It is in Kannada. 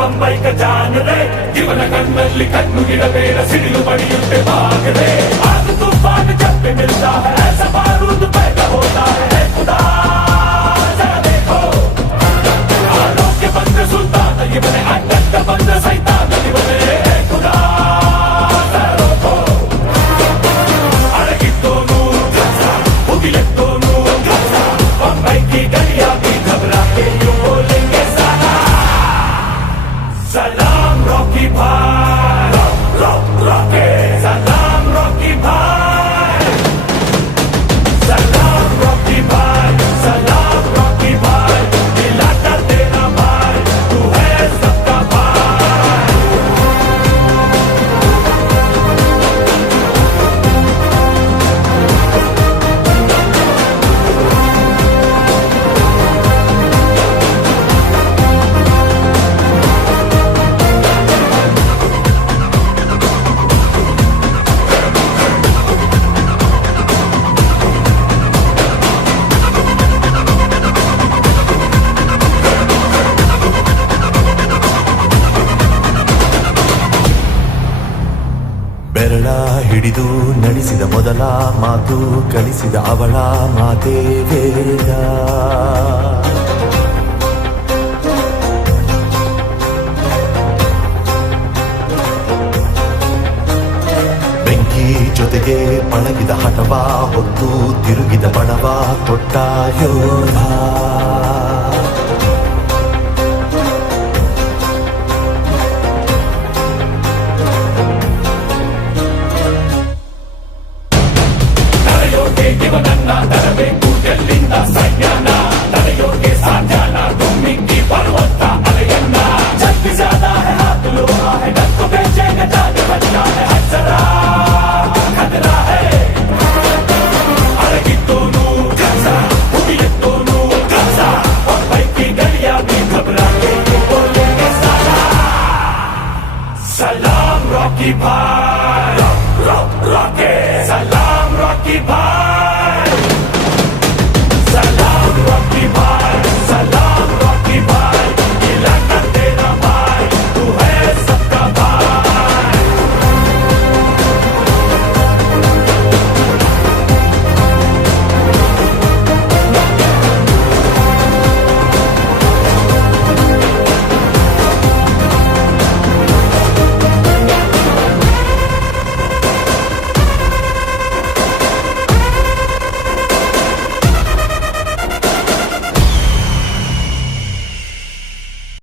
ಬಂಬೈಕ ಜಾನರೆ ಇವನ ಕಣ್ಣಲ್ಲಿ ಕಣ್ಣು ಗಿಡಬೇಡ ಸಿಡಿಲು ಬಡಿಯುತ್ತೆ ಬಾಗರೆ ಆಗ ತೂಫಾನ್ ಜब भी मिलता है ऐसा बारूद पैदा होता है खुदा जरा देखो आरोग्य बंद सुल्तान ಇವನೇ ಅಡ್ಡ ಬಂದ ಸೈತಾನ ಇವನೇ खुदा जरा रोको अड़गितोनु उगिलेतोनु बंबई की गलियां भी घबरा के यूं बोलेंगे सलाम रॉकी भाई रॉकी सलाम रॉकी भाई सलाम रॉकी भाई सलाम रॉकी भाई दिलाता तेरा भाई तू है सबका भाई ಬೆರಳ ಹಿಡಿದು ನಡೆಸಿದ ಮೊದಲ ಮಾತು ಕಲಿಸಿದ ಅವಳ ಮಾತೇ ವೇದ ಬೆಂಕಿ ಜೊತೆಗೆ ಪಳಗಿದ ಹಠವ ಹೊತ್ತು ತಿರುಗಿದ ಬಣವ ತೊಟ್ಟ ಯೋಧ